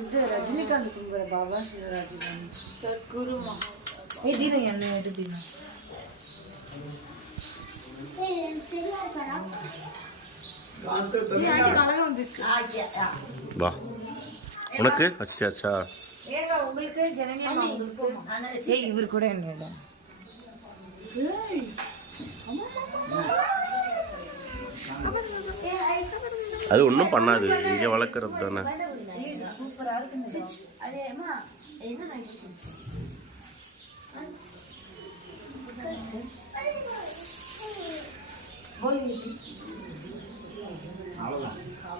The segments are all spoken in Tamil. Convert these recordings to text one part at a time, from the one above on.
இது ரஜினிகாந்த் கும்பிட பாபா சிவராஜன் சத்குரு மகா தீனு என்ன எடு தீனு வா உனக்கு அச்சா ஏங்க உங்களுக்கு ஜனனி அம்மா உங்களுக்கு இவர் கூட என்ன அது ஒன்றும் பண்ணாது இங்கே வளர்க்குறது தானே. சூப்பரா இருக்கு அது அம்மா என்ன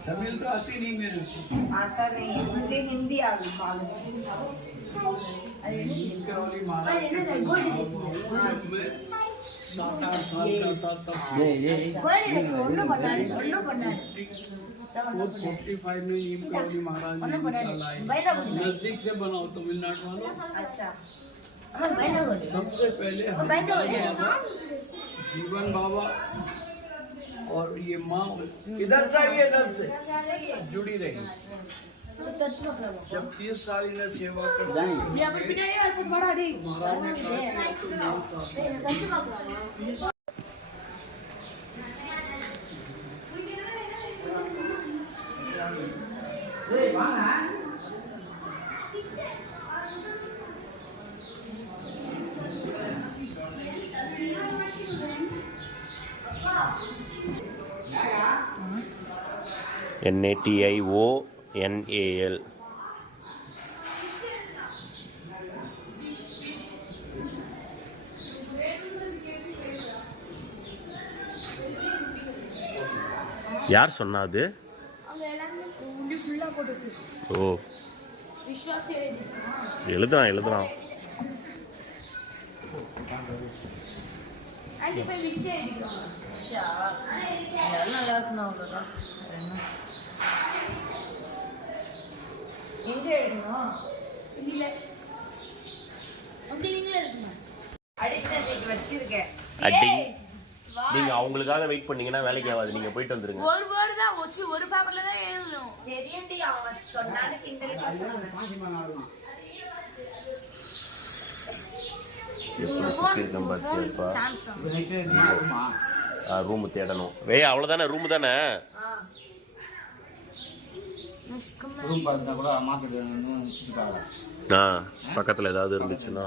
तमिल तो आती नहीं मेरे आता नहीं मुझे हिंदी आ गई नजदीक से बनाओ तमिलनाडु वालों। अच्छा सबसे पहले जीवन बाबा और ये माँ इधर चाहिए इधर से जुड़ी रही। जब 30 साल इन्हें सेवा कर NATIONAL யார் சொன்னாது? ஓ எழுதுறான் நல்லா இருக்கணும் எங்க இருக்கணும் வச்சிருக்கேன். நீங்க அவங்களுக்காக வெயிட் பண்ணீங்கன்னா வேலைக்கு ஆகாது. நீங்க போயிட்டு வந்துருங்க. ஒரு வேர்ட் தான் வச்சு ஒரு பேப்பர்ல தான் எழுதணும். தெரியும்டி அவங்க சொன்னால கிண்டலுக்கு ரூம் தேடணும். அவ்வளவுதானே ரூம் தானே. பக்கத்துல ஏதாவது இருந்துச்சுன்னா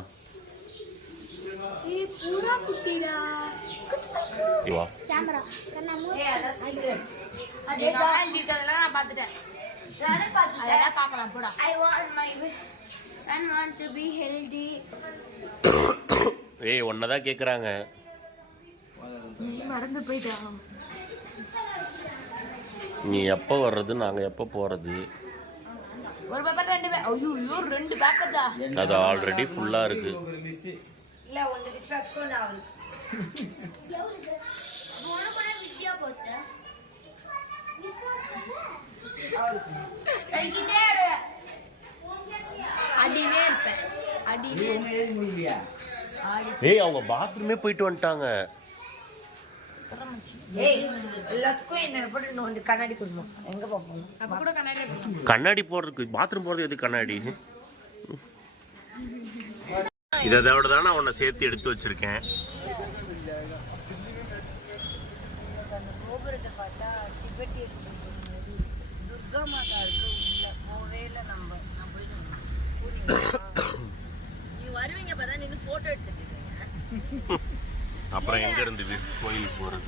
ஒன்னதான் கேக்குறாங்க. மறந்து போயிட்டா. நீ எப்ப வர்றது நாங்க எப்ப போறது? ஒரு பேப்பர் ரெண்டு பேப்பர். ஐயோ ரெண்டு பேப்பர் தான். அது ஆல்ரெடி ஃபுல்லா இருக்கு. இல்ல ஒன்னு விஸ்வாஸ் கூட ஆவல. போன கூட வித்யா போட்ட. சரிக்கிட்டே ஆடு. அடினே இருப்பேன். அடினே. அவங்க பாத்ரூமே போயிட்டு வந்துட்டாங்க. எல்லாத்துக்கும் என்ன போட்டு வந்து கண்ணாடி கொடுக்கணும். எங்க போகணும்? அப்ப கூட கண்ணாடி போடுறதுக்கு பாத்ரூம் போறது எது கண்ணாடி? இதை விட தானே உன்னை சேர்த்து எடுத்து வச்சிருக்கேன். கோபுரத்தை பார்த்தா திபெட்டியன் துர்கா மாதா இருக்கு. போவேல நம்ம நீ வருவீங்க பார்த்தா நீங்க போட்டோ எடுத்துட்டீங்க. அப்புறம் எங்க இருந்து கோயிலுக்கு போறது?